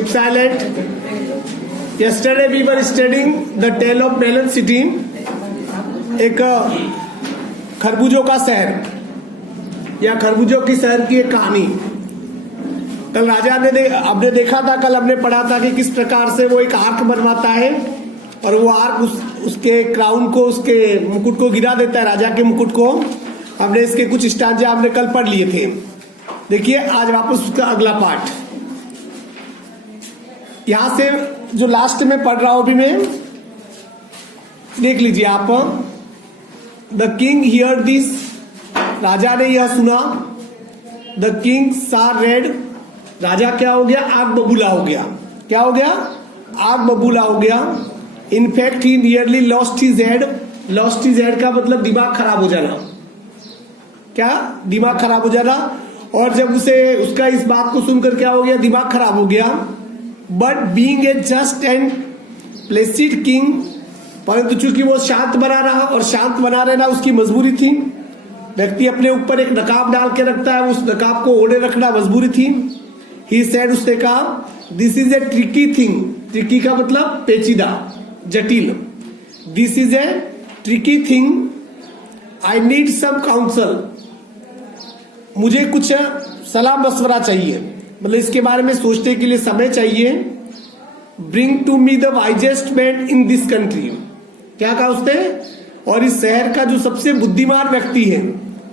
Keep silent. Yesterday we were studying the tale of Melon City. एक खरबूजों का शहर या खरबूजों की शहर की एक कहानी। कल राजा ने हमने देखा था, कल हमने पढ़ा था कि किस प्रकार से वो एक आर्क बनवाता है और वो आर्क उसके क्राउन को, उसके मुकुट को गिरा देता है, राजा के मुकुट को। हमने इसके कुछ स्टांजा हमने कल पढ़ लिए थे। देखिए आज वापस उसका अगला पार्ट, यहां से जो लास्ट में पढ़ रहा हूं अभी मैं, देख लीजिए आप। द किंग हियर दिस, राजा ने यह सुना। द किंग सा रेड, राजा क्या हो गया? आग बबूला हो गया। क्या हो गया? आग बबूला हो गया। In fact he nearly lost his head. Lost his head का मतलब दिमाग खराब हो जाना। क्या? दिमाग खराब हो जाना। और जब उसे उसका इस बात को सुनकर क्या हो गया? दिमाग खराब हो गया। But being a just and Placid king, परंतु चूंकि वो शांत बना रहा, और शांत बना रहना उसकी मजबूरी थी। व्यक्ति अपने ऊपर एक नकाब डाल के रखता है, उस नकाब को ओढ़े रखना मजबूरी थी। ही सेड, उसने कहा, this is a tricky thing. Tricky का मतलब पेचीदा, जटिल। This is a tricky thing, I need some counsel. मुझे कुछ सलाह मशवरा चाहिए, मतलब इसके बारे में सोचने के लिए समय चाहिए। Bring to me the wisest man in this country. क्या कहा उसने? और इस शहर का जो सबसे बुद्धिमान व्यक्ति है,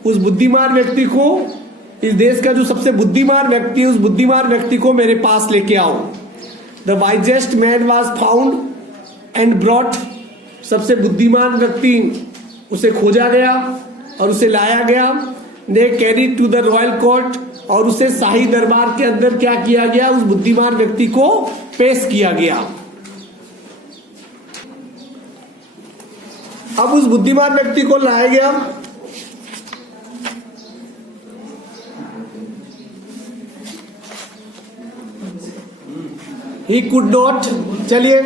उस बुद्धिमान व्यक्ति को, इस देश का जो सबसे बुद्धिमान व्यक्ति है, उस बुद्धिमान व्यक्ति को मेरे पास लेके आओ। The wisest man was found and brought. सबसे बुद्धिमान व्यक्ति, उसे खोजा गया और उसे लाया गया। They carry to the royal court, और उसे शाही दरबार के अंदर क्या किया गया? उस बुद्धिमान व्यक्ति को पेश किया गया। अब उस बुद्धिमान व्यक्ति को लाया गया। ही कुड नॉट, चलिए,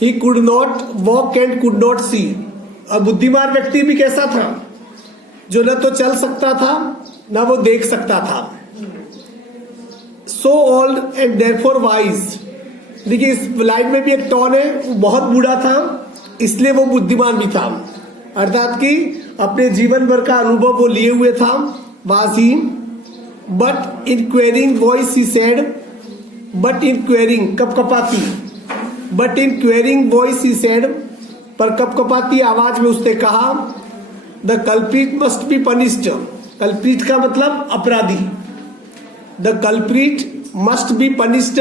he could not walk and could not see. और बुद्धिमान व्यक्ति भी कैसा था? जो न तो चल सकता था, ना वो देख सकता था। So old and therefore wise. देखिए इस लाइन में भी एक टोन है, वो बहुत बूढ़ा था इसलिए वो बुद्धिमान भी था। अर्थात कि अपने जीवन भर का अनुभव वो लिए हुए था। Was he, but in quivering voice he said, but in quivering, कपकपाती, but in quivering voice he said, पर कपकपाती आवाज में उसने कहा, the culprit must be punished. Culprit का मतलब अपराधी। The culprit must be punished,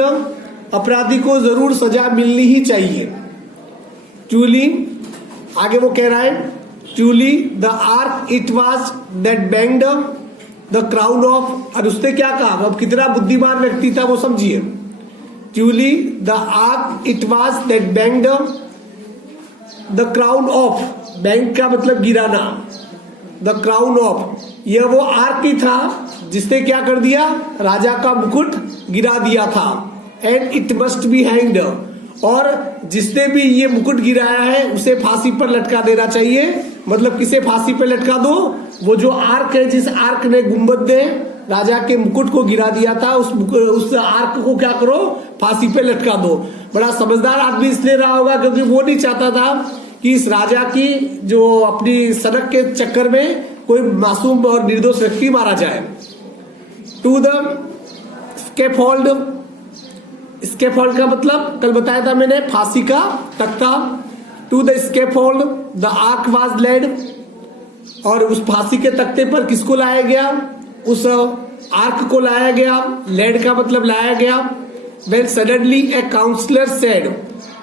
अपराधी को जरूर सजा मिलनी ही चाहिए। ट्रूली, आगे वो कह रहा है, truly the arc it was that banged the crown of. और उसने क्या कहा? अब कितना बुद्धिमान व्यक्ति था वो समझिए। Truly the arc it was that banged the crown of. Bank का मतलब गिराना। द क्राउन ऑफ, यह वो आर्क ही था जिसने क्या कर दिया? राजा का मुकुट गिरा दिया था। And it must be hanged, और जिसने भी ये मुकुट गिराया है उसे फांसी पर लटका देना चाहिए। मतलब किसे फांसी पर लटका दो? वो जो आर्क है, जिस आर्क ने गुंबद ने राजा के मुकुट को गिरा दिया था, उस आर्क को क्या करो? फांसी पे लटका दो। बड़ा समझदार आदमी इसलिए रहा होगा क्योंकि वो नहीं चाहता था कि इस राजा की जो अपनी सनक के चक्कर में कोई मासूम और निर्दोष व्यक्ति मारा जाए। टू द स्कैफोल्ड, स्कैफोल्ड का मतलब कल बताया था मैंने, फांसी का तख्ता। To the scaffold the arch was led, और उस फांसी के तख्ते पर किसको लाया गया? उस आर्क को लाया गया। लेड का मतलब लाया गया। Well suddenly a counsellor said,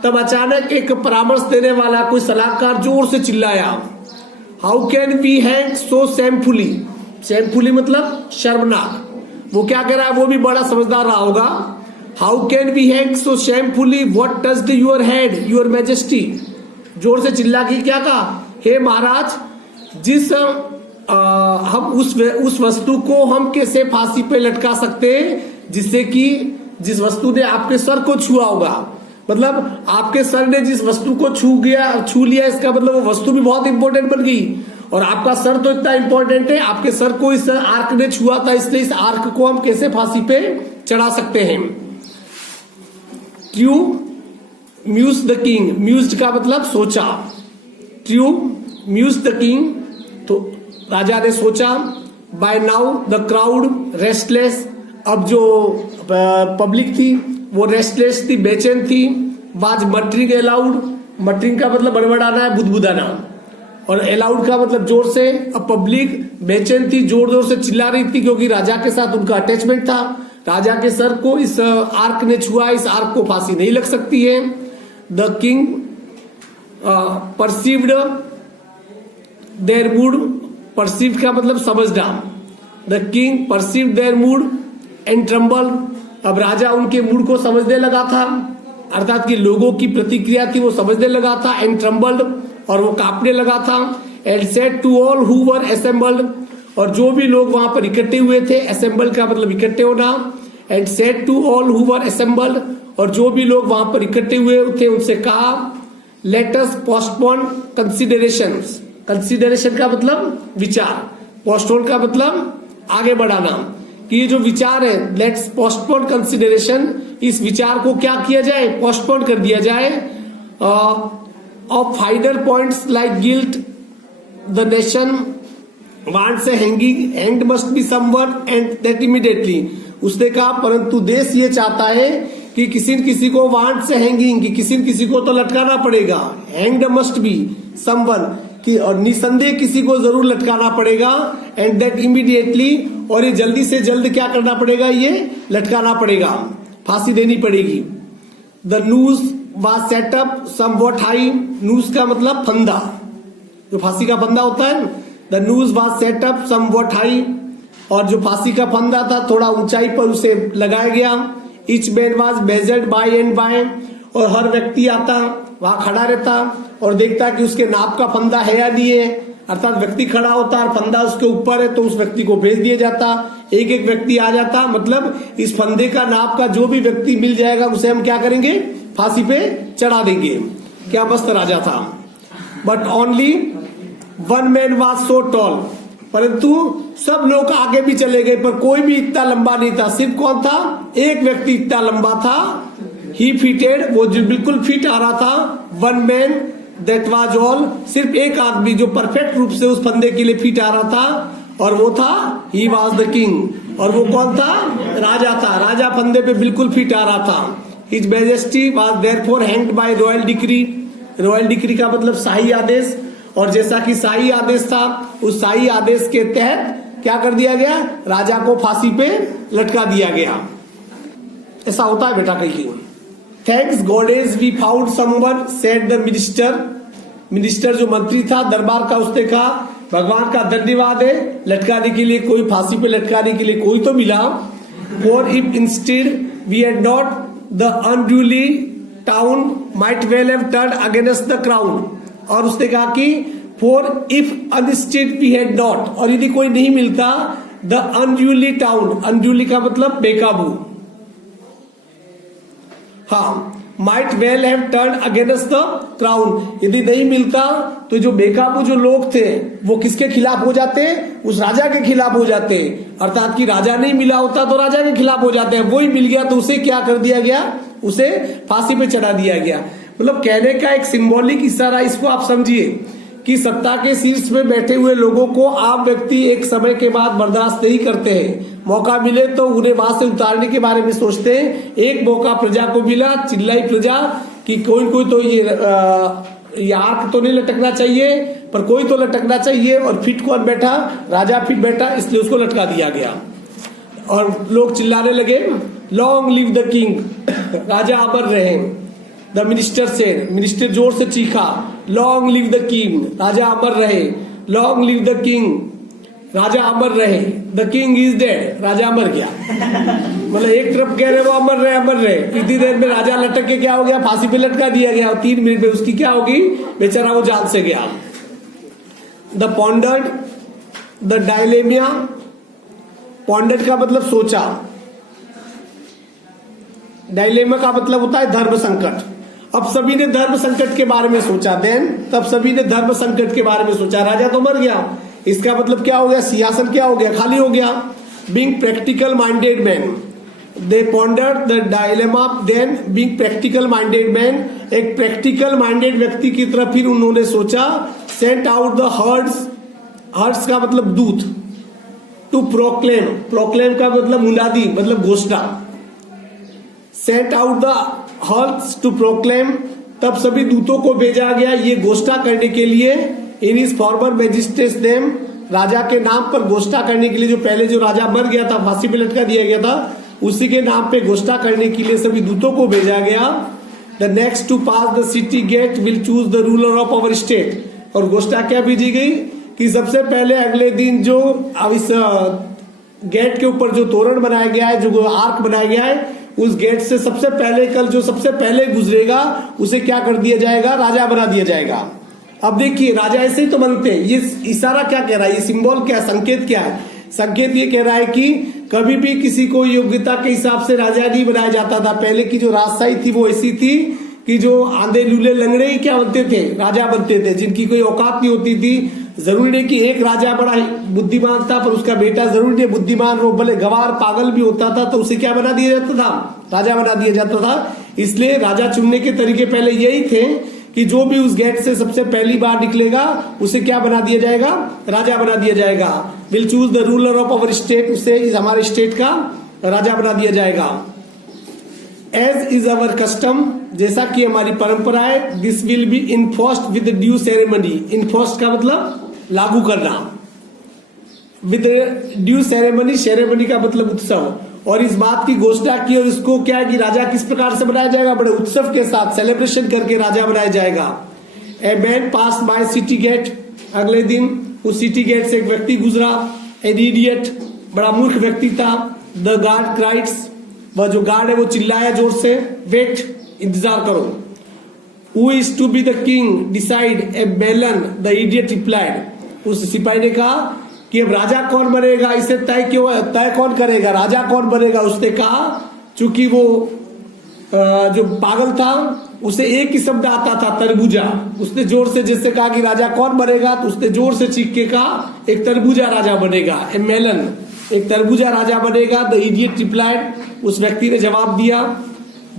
तब अचानक एक परामर्श देने वाला कोई सलाहकार जोर से चिल्लाया, how can we hang so शेमफुली। शेमफुली मतलब शर्मनाक। वो क्या कह रहा है? वो भी बड़ा समझदार रहा होगा। How can we hang so shamefully, what touched your head your majesty. जोर से चिल्ला के क्या कहा? हे महाराज, जिस हम उस वस्तु को हम कैसे फांसी पे लटका सकते हैं जिससे कि जिस वस्तु ने आपके सर को छुआ होगा। मतलब आपके सर ने जिस वस्तु को छू लिया, इसका मतलब वो वस्तु भी बहुत इंपॉर्टेंट बन गई। और आपका सर तो इतना इंपॉर्टेंट है, आपके सर को इस आर्क ने छुआ था, इसलिए इस आर्क को हम कैसे फांसी पे चढ़ा सकते हैं। ट्रू म्यूज द किंग, म्यूज्ड का मतलब सोचा, ट्रू म्यूज द किंग, तो राजा ने सोचा। By now the crowd restless, अब जो पब्लिक थी वो रेस्टलेस थी, बेचैन थी। वाज मटरिंग अलाउड, मटरिंग का मतलब बड़बड़ाना है, बुदबुदाना, और अलाउड का मतलब जोर से। अब पब्लिक बेचैन थी, जोर जोर से चिल्ला रही थी, क्योंकि राजा के साथ उनका अटैचमेंट था। राजा के सर को इस आर्क ने छुआ, इस आर्क को फांसी नहीं लग सकती है। The king perceived their mood, perceived का मतलब समझना। The king perceived their mood and tremble, अब राजा उनके मूड को समझने लगा था, अर्थात कि लोगों की प्रतिक्रिया थी वो समझने लगा था। एंड ट्रम्बल्ड, और वो कांपने लगा था। And said to all who were assembled, और जो भी लोग वहां पर इकट्ठे हुए थे, असेंबल का मतलब इकट्ठे होना। And said to all who were assembled, और जो भी लोग वहां पर इकट्ठे हुए थे उनसे कहा, let us postpone considerations, consideration का मतलब विचार, पोस्टपोन का मतलब आगे बढ़ाना, कि ये जो विचार है, लेट्स पोस्टपोन कंसिडरेशन, इस विचार को क्या किया जाए, पोस्टपोन कर दिया जाए। Of फाइनर points like guilt the nation wants A hanging, hanged must be someone and that immediately, उसने कहा परंतु देश ये चाहता है कि किसी न किसी को वांट्स ए हैंगिंग, कि किसी न किसी को तो लटकाना पड़ेगा। हैंग्ड मस्ट बी समवन, कि और निसंदेह किसी को जरूर लटकाना पड़ेगा। एंड दैट इमीडिएटली, और ये जल्दी से जल्द क्या करना पड़ेगा, ये लटकाना पड़ेगा, फांसी देनी पड़ेगी। The news was set up somewhat high, news का मतलब फंदा, जो फांसी का फंदा होता है। The news was set up somewhat high, और जो फांसी का फंदा था थोड़ा ऊंचाई पर उसे लगाया गया। Each man was measured by and by, और हर व्यक्ति आता वहां खड़ा रहता और देखता कि उसके नाप का फंदा है या नहीं है, अर्थात व्यक्ति खड़ा होता और फंदा उसके ऊपर है तो उस व्यक्ति को भेज दिया जाता। एक एक व्यक्ति आ जाता, मतलब इस फंदे का नाप का जो भी व्यक्ति मिल जाएगा उसे हम क्या करेंगे, फांसी पे चढ़ा देंगे। क्या मस्त राजा था। But only one man was so tall, परंतु सब लोग आगे भी चले गए पर कोई भी इतना लंबा नहीं था। सिर्फ कौन था, एक व्यक्ति इतना लंबा था। ही फिटेड, वो जो बिल्कुल फिट आ रहा था। One man that was all, सिर्फ एक आदमी जो परफेक्ट रूप से उस फंदे के लिए फिट आ रहा था, और वो था ही वाज द किंग। और वो कौन था, राजा था। राजा फंदे पे बिल्कुल फिट आ रहा था। His majesty was therefore hanged by royal decree, royal decree का मतलब शाही आदेश, और जैसा कि शाही आदेश था उस शाही आदेश के तहत क्या कर दिया गया, राजा को फांसी पे लटका दिया गया। ऐसा होता है बेटा कहीं। Thanks goddess we found someone, said the minister, minister जो मंत्री था दरबार का, उसने कहा भगवान का धन्यवाद है, लटकाने के लिए कोई, फांसी पे लटकाने के लिए कोई तो मिला। For if instead we had not the unduly town might well have turn against the crown, और उसने कहा कि for if instead we had not, और यदि कोई नहीं मिलता, द अनड्यूली टाउन, अनड्यूली का मतलब बेकाबू, हाँ, might well have turn against the crown, यदि नहीं मिलता तो जो बेकाबू जो लोग थे वो किसके खिलाफ हो जाते, उस राजा के खिलाफ हो जाते। अर्थात कि राजा नहीं मिला होता तो राजा के खिलाफ हो जाते हैं, वही मिल गया तो उसे क्या कर दिया गया, उसे फांसी पे चढ़ा दिया गया। मतलब कहने का एक सिंबॉलिक इशारा, इसको आप समझिए कि सत्ता के शीर्ष में बैठे हुए लोगों को आम व्यक्ति एक समय के बाद बर्दाश्त नहीं करते हैं। मौका मिले तो उन्हें वहां से उतारने के बारे में सोचते हैं। एक मौका प्रजा को मिला, चिल्लाई प्रजा कि कोई कोई तो ये आर्क तो नहीं लटकना चाहिए, पर कोई तो लटकना चाहिए। और फिट कौन बैठा, राजा फिट बैठा, इसलिए उसको लटका दिया गया। और लोग चिल्लाने लगे, लॉन्ग लिव द किंग, राजा अमर रहे। द मिनिस्टर से, मिनिस्टर जोर से चीखा, लॉन्ग लिव द किंग, राजा अमर रहे। लॉन्ग लिव द किंग, राजा अमर रहे। द किंग इज डेड, राजा मर गया। मतलब एक तरफ कह रहे वो अमर रहे, अमर रहे, इतनी देर में राजा लटक के क्या हो गया, फांसी पे लटका दिया गया। 3 मिनट में उसकी क्या होगी, बेचारा वो जान से गया। द पॉन्डर्ड द डायलेमिया, पॉन्डर्ड का मतलब सोचा, डायलेमा का मतलब होता है धर्म संकट। अब सभी ने धर्म संकट के बारे में सोचा, देन तब सभी ने धर्म संकट के बारे में सोचा। राजा तो मर गया, इसका मतलब क्या हो गया, सिंहासन क्या हो गया, खाली हो गया। Being practical minded man, they pondered the dilemma, then being practical minded man, एक प्रैक्टिकल माइंडेड व्यक्ति की तरफ फिर उन्होंने सोचा, sent out the herds, herds का मतलब दूत, टू प्रोक्लेम, प्रोक्लेम का मतलब मुनादी, मतलब घोषणा, sent out the herds to proclaim, तब सभी दूतों को भेजा गया ये घोषणा करने के लिए, in his former magistrate's name, राजा के नाम पर घोषणा करने के लिए, जो पहले जो राजा मर गया था, फांसी पे लटका दिया गया था, उसी के नाम पे घोषणा करने के लिए सभी दूतों को भेजा गया। The next to pass the city gate will choose the ruler of our state, और घोषणा क्या भेजी गई कि सबसे पहले अगले दिन जो अब इस गेट के ऊपर जो तोरण बनाया गया है, जो आर्क बनाया गया है, उस गेट से सबसे पहले कल जो सबसे पहले गुजरेगा उसे क्या कर दिया जाएगा, राजा बना दिया जाएगा। अब देखिए राजा ऐसे ही तो बनते हैं, ये इशारा क्या कह रहा है, ये सिंबल क्या, संकेत क्या है, संकेत ये कह रहा है कि कभी भी किसी को योग्यता के हिसाब से राजा नहीं बनाया जाता था। पहले की जो राजशाही थी वो ऐसी थी कि जो आंधे लूले लंगड़े ही क्या बनते थे, राजा बनते थे, जिनकी कोई औकात नहीं होती थी। जरूरी नहीं कि एक राजा बड़ा बुद्धिमान था पर उसका बेटा जरूरी नहीं बुद्धिमान, वो भले गवार पागल भी होता था तो उसे क्या बना दिया जाता था, राजा बना दिया जाता था। इसलिए राजा चुनने के तरीके पहले यही थे कि जो भी उस गेट से सबसे पहली बार निकलेगा उसे क्या बना दिया जाएगा, राजा बना दिया जाएगा। Will choose the ruler of our state, उसे हमारे स्टेट का राजा बना दिया जाएगा। एज इज अवर कस्टम, जैसा कि हमारी परंपरा है, this will be enforced with due ceremony, enforced का मतलब लागू करना, विद ड्यू सेरेमनी, सेरेमनी का मतलब उत्सव, और इस बात की घोषणा की, और इसको क्या है कि राजा किस प्रकार से बनाया जाएगा, बड़े उत्सव के साथ सेलिब्रेशन करके राजा बनाया जाएगा। A man pass by city gate, अगले दिन उस सिटी गेट से एक व्यक्ति गुजरा, एन इडियट, बड़ा मूर्ख व्यक्ति था। द गार्ड क्राइड्स, वह जो गार्ड है वो चिल्लाया जोर से, वेट, इंतजार करो। Who is to be the king, decide a melon, the idiot replied, उस सिपाही ने कहा कि अब राजा कौन बनेगा, इसे तय कौन करेगा, राजा कौन बनेगा। उसने कहा, चूंकि वो जो पागल था उसे एक ही शब्द आता था, तरबूजा। उसने जोर से जिससे कहा कि राजा कौन बनेगा, तो उसने जोर से चीख के कहा एक तरबूजा राजा बनेगा, ए मेलन, एक तरबूजा राजा बनेगा। द इडियट रिप्लाइड, उस व्यक्ति ने जवाब दिया,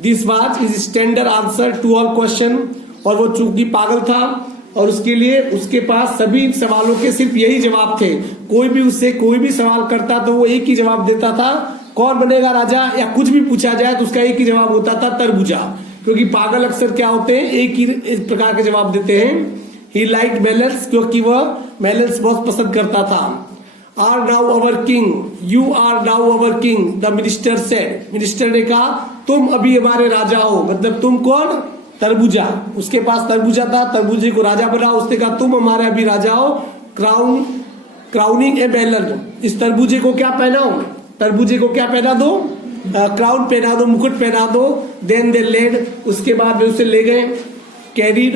this was his standard answer to all question, और वो चूंकि पागल था और उसके लिए उसके पास सभी सवालों के सिर्फ यही जवाब थे। कोई भी उससे कोई भी सवाल करता तो वो एक ही जवाब देता था, कौन बनेगा राजा, या कुछ भी पूछा जाए तो उसका एक ही जवाब होता था, तरबूजा। क्योंकि पागल अक्सर क्या होते हैं, एक ही इस प्रकार के जवाब देते हैं। ही लाइक मेलन्स, क्योंकि वह मेलन्स बहुत पसंद करता था। Are now our king, you are now our king, the minister said, minister ने कहा तुम अभी हमारे राजा हो, मतलब तुम कौन, तरबूजा। उसके पास तरबूजा था, तरबूजे को राजा बना, उसने कहा तुम हमारे अभी राजा हो। क्राउनिंग ए मेलन, इस तरबूजे को क्या पहनाओ, तरबूजे को क्या पहना दो, क्राउन पहना दो, मुकुट पहना दो। देन दे लेड, उसके बाद वे उसे ले गए। Carried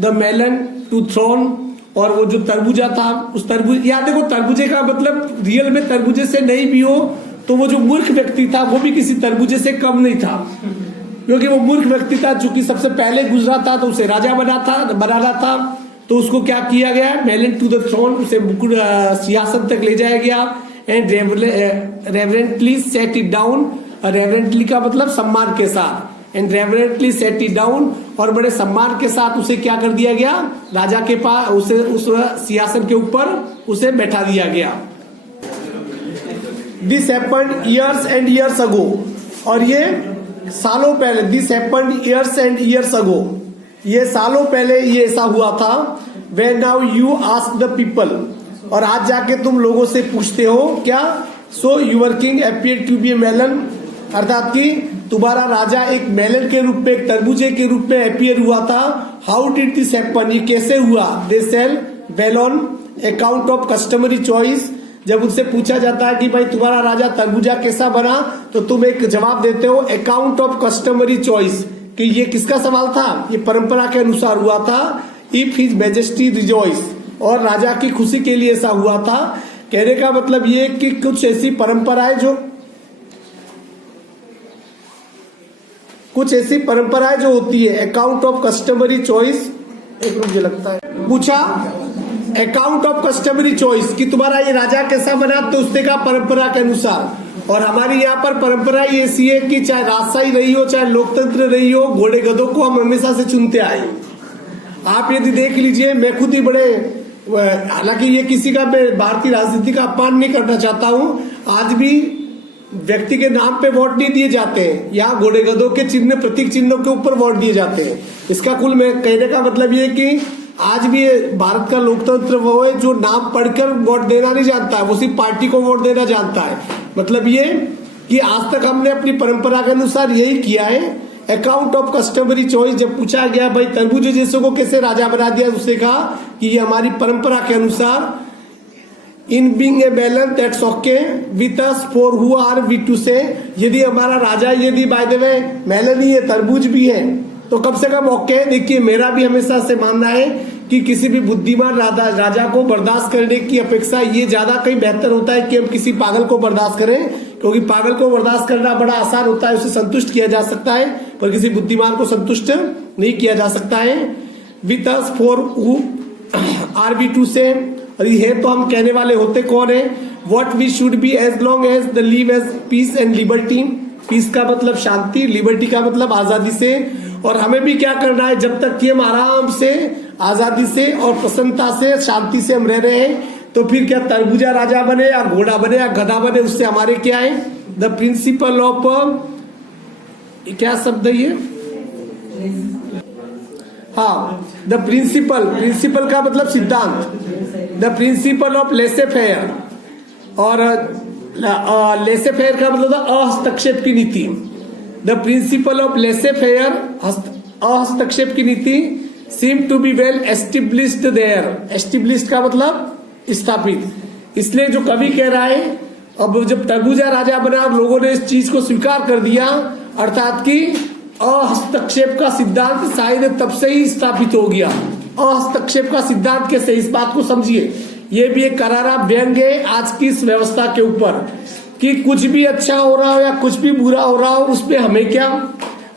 the melon to throne, और वो जो तरबूजा था उस तरबूज, याद देखो तरबूजे का मतलब रियल में तरबूजे से नहीं भी हो तो वो जो मूर्ख व्यक्ति था वो भी किसी तरबूजे से कम नहीं था, क्योंकि वो मूर्ख व्यक्ति था, चूंकि सबसे पहले गुजरा था तो उसे राजा बनाना था। तो उसको क्या किया गया, मेलन टू द थ्रोन, उसे मुकुट सिंहासन तक ले जाया गया। And reverently set it down, reverently का मतलब सम्मान के साथ, and reverently set it down, और बड़े सम्मान के साथ उसे क्या कर दिया गया, राजा के पास उसे उस सिंहासन के ऊपर उसे बैठा दिया गया। This happened years and years ago, और ये सालों पहले, this happened years and years ago, ये सालों पहले ये ऐसा हुआ था। When now you ask the people, और आज जाके तुम लोगों से पूछते हो क्या, so your king appear to be a melon, अर्थात कि तुम्हारा राजा एक मेलन के रूप में, एक तरबूजे के रूप में अपीयर हुआ था। हाउ डिड दिस हैपन, ये कैसे हुआ। They sell well on account of customary choice, जब उनसे पूछा जाता है कि भाई तुम्हारा राजा तरबूजा कैसा बना, तो तुम एक जवाब देते हो अकाउंट ऑफ कस्टमरी चॉइस, कि ये किसका सवाल था, ये परंपरा के अनुसार हुआ था। इफ हिज मैजेस्टी रिजॉइस, और राजा की खुशी के लिए ऐसा हुआ था। कहने का मतलब ये कि कुछ ऐसी परंपराएं जो होती है, अकाउंट ऑफ कस्टमरी चॉइस, एक मुझे लगता है पूछा अकाउंट ऑफ कस्टमरी चॉइस कि तुम्हारा ये राजा कैसा बना, तो उसने कहा परंपरा के अनुसार। और हमारी यहाँ पर परंपरा ही ऐसी है कि चाहे राजशाही रही हो चाहे लोकतंत्र रही हो, घोड़े गधों को हम हमेशा से चुनते आए। आप यदि देख लीजिए, मैं खुद ही बड़े, हालांकि ये किसी का, मैं भारतीय राजनीति का अपमान नहीं करना चाहता हूं, आज भी व्यक्ति के नाम पे वोट नहीं दिए जाते हैं, यहाँ घोड़े गधों के चिन्ह, प्रतीक चिन्हों के ऊपर वोट दिए जाते हैं। इसका कुल मैं कहने का मतलब ये कि आज भी भारत का लोकतंत्र वो है जो नाम पढ़कर वोट देना नहीं जानता है, वो सिर्फ पार्टी को वोट देना जानता है। मतलब ये कि आज तक हमने अपनी परंपरा के अनुसार यही किया है। अकाउंट ऑफ कस्टमरी चॉइस, जब पूछा गया भाई तरबूज जैसे को कैसे राजा बना दिया, उसने कहा कि ये हमारी परंपरा के अनुसार, in being a balance that's okay with us for who are we to say, यदि हमारा राजा, यदि बाय द वे मेलन ही है, तरबूज भी है, तो कम से कम ओके। देखिए मेरा भी हमेशा से मानना है कि किसी भी बुद्धिमान राजा को बर्दाश्त करने की अपेक्षा ये ज्यादा कहीं बेहतर होता है कि हम किसी पागल को बर्दाश्त करें, क्योंकि पागल को बर्दाश्त करना बड़ा आसान होता है, उसे संतुष्ट किया जा सकता है, पर किसी बुद्धिमान को संतुष्ट नहीं किया जा सकता है। With us for who are we to say, है तो हम कहने वाले होते कौन है, what we should be as long as the live as peace and liberty. Peace का मतलब शांति, लिबर्टी का मतलब आजादी से, और हमें भी क्या करना है, जब तक कि हम आराम से, आजादी से और प्रसन्नता से, शांति से हम रह रहे हैं, तो फिर क्या तरबूजा राजा बने या घोड़ा बने या गधा बने, उससे हमारे क्या है, द प्रिंसिपल ऑफ, क्या शब्द है ये, हाँ, द प्रिंसिपल का मतलब सिद्धांत, the principle of laissez faire, और लेसे फेयर का मतलब अहस्तक्षेप की नीति। The principle of laissez faire, अहस्तक्षेप की नीति, seem to be well established there. Established का मतलब स्थापित। इसलिए जो कवि कह रहा है, अब जब तरबूजा राजा बना और लोगों ने इस चीज को स्वीकार कर दिया, अर्थात कि अहस्तक्षेप का सिद्धांत शायद तब से ही स्थापित हो गया। अहस्तक्षेप का सिद्धांत कैसे, इस बात को समझिए। ये भी एक करारा व्यंग है आज की इस व्यवस्था के ऊपर कि कुछ भी अच्छा हो रहा हो या कुछ भी बुरा हो रहा हो, उसमें हमें क्या,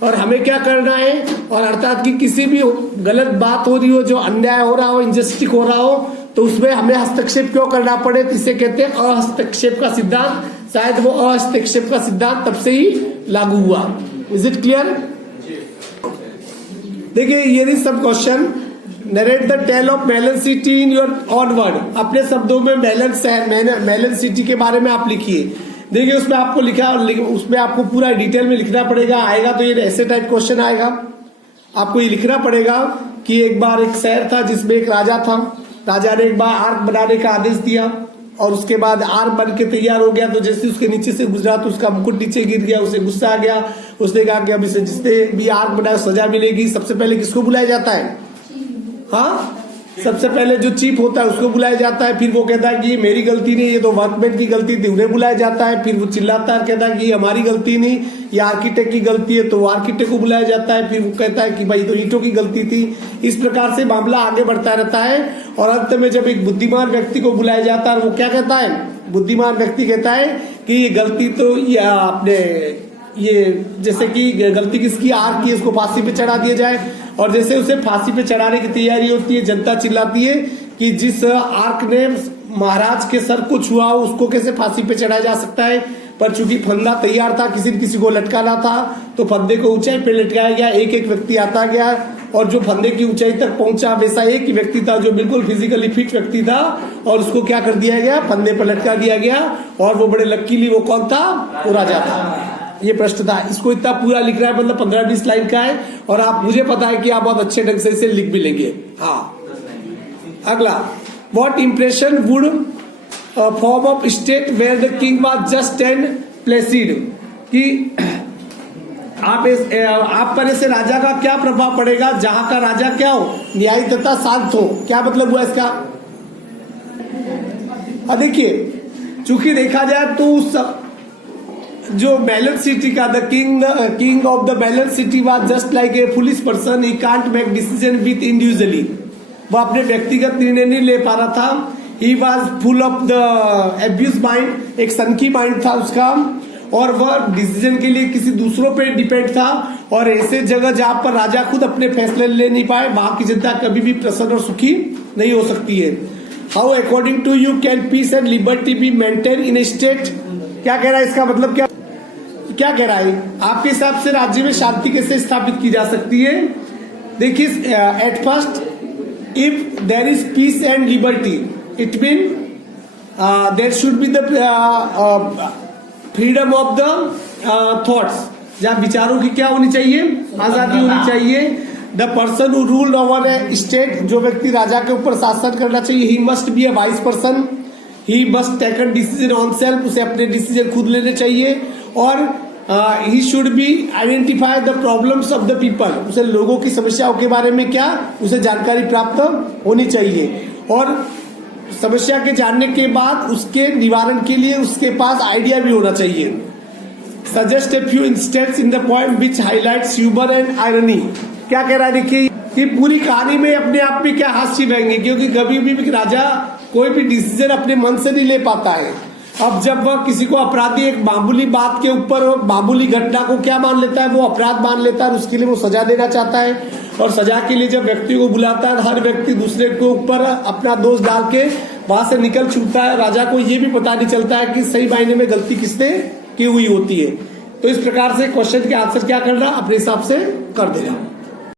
और हमें क्या करना है, और अर्थात कि किसी भी गलत बात हो रही हो, जो अन्याय हो रहा हो, इनजस्टिस हो रहा हो, तो उसमें हमें हस्तक्षेप क्यों करना पड़े, इसे कहते हैं अहस्तक्षेप का सिद्धांत। शायद वो अहस्तक्षेप का सिद्धांत तब से ही लागू हुआ। Is it clear? देखिए, ये सब question, narrate the tale of melon city in your own word. अपने शब्दों में मेलन सिटी के बारे में आप लिखिए। देखिए उसमें आपको लिखा, उसमें आपको पूरा डिटेल में लिखना पड़ेगा। आएगा तो ये ऐसे टाइप क्वेश्चन आएगा, आपको ये लिखना पड़ेगा कि एक बार एक शहर था जिसमें एक राजा था। राजा ने एक बार आर्क बनाने का आदेश दिया, और उसके बाद आर्क बन के तैयार हो गया, तो जैसे उसके नीचे से गुजरा तो उसका मुकुट नीचे गिर गया, उसे गुस्सा आ गया। उसने कहा कि अब इसे जिसने भी आर्क बनाया सजा मिलेगी। सबसे पहले किसको बुलाया जाता है? हाँ, सबसे पहले जो चीफ होता है उसको बुलाया जाता है। फिर वो कहता है कि ये मेरी गलती नहीं, ये तो वर्कमैन की गलती थी, उन्हें बुलाया जाता है। फिर वो चिल्लाता है, कहता है कि ये हमारी गलती नहीं, ये आर्किटेक्ट की गलती है, तो वो आर्किटेक्ट को बुलाया जाता है। फिर वो कहता है कि भाई तो ईंटों की गलती थी। इस प्रकार से मामला आगे बढ़ता रहता है, और अंत में जब एक बुद्धिमान व्यक्ति को बुलाया जाता है, वो क्या कहता है? बुद्धिमान व्यक्ति कहता है कि ये गलती तो ये आपने, ये जैसे कि गलती किसकी, आर्क की, उसको फांसी पे चढ़ा दिया जाए। और जैसे उसे फांसी पे चढ़ाने की तैयारी होती है, जनता चिल्लाती है कि जिस आर्क ने महाराज के सर को छुआ उसको कैसे फांसी पे चढ़ाया जा सकता है। पर चूंकि फंदा तैयार था, किसी न किसी को लटकाना था, तो फंदे को ऊंचाई पे लटकाया गया। एक एक व्यक्ति आता गया, और जो फंदे की ऊंचाई तक पहुंचा वैसा एक ही व्यक्ति था जो बिल्कुल फिजिकली फिट व्यक्ति था, और उसको क्या कर दिया गया? फंदे पर लटका दिया गया। और वो बड़े लकीली, वो कौन था? वो राजा था। ये प्रश्न था, इसको इतना पूरा लिख रहा है, मतलब 15-20 लाइन का है, और आप, मुझे पता है कि आप बहुत अच्छे ढंग से इसे लिख भी लेंगे। हाँ, अगला, what impression would form of state where the king was just and placid, कि आप पर ऐसे राजा का क्या प्रभाव पड़ेगा जहां का राजा क्या हो? न्यायी तथा शांत हो। क्या मतलब हुआ इसका? देखिए, चूंकि देखा जाए तो उस जो बैलेंस सिटी का the king of the balance city was just like a foolish person, he can't make decision with individually. वो अपने व्यक्तिगत निर्णय नहीं ले पा रहा था। He was full of the abuse mind, एक सनकी माइंड था उसका, और वह डिसीजन के लिए किसी दूसरों पे डिपेंड था। और ऐसे जगह जहां पर राजा खुद अपने फैसले ले नहीं पाए, वहां की जनता कभी भी प्रसन्न और सुखी नहीं हो सकती है। How according to you can peace and liberty be maintain in a state? क्या कह रहा है, इसका मतलब क्या क्या कह रहा है? आपके हिसाब से राज्य में शांति कैसे स्थापित की जा सकती है? देखिए, at first if there is peace and liberty it mean there should be the freedom of the thoughts. जहाँ विचारों की क्या होनी चाहिए? आजादी होनी चाहिए। The person who rule over state, जो व्यक्ति राजा के ऊपर शासन करना चाहिए, he must be a wise person, he must taken decision on self, उसे अपने डिसीजन खुद लेने चाहिए। और he should be identify the problems of the people, उसे लोगों की समस्याओं के बारे में क्या उसे जानकारी प्राप्त होनी चाहिए। और समस्या के जानने के बाद उसके निवारण के लिए उसके पास आइडिया भी होना चाहिए। Suggest a few instance in the point which highlights humour and irony. क्या कह रहा है? देखिए, कि पूरी कहानी में अपने आप में क्या हास्य बहेंगे, क्योंकि कभी भी राजा कोई भी डिसीजन अपने मन से नहीं ले पाता है। अब जब वह किसी को अपराधी एक मामूली बात के ऊपर मामूली घटना को क्या मान लेता है, वो अपराध मान लेता है और उसके लिए वो सजा देना चाहता है। और सजा के लिए जब व्यक्ति को बुलाता है, हर व्यक्ति दूसरे के ऊपर अपना दोष डाल के वहां से निकल छूटता है। राजा को ये भी पता नहीं चलता है कि सही मायने में गलती किसने की हुई होती है। तो इस प्रकार से क्वेश्चन के आंसर क्या करना, अपने हिसाब से कर देना।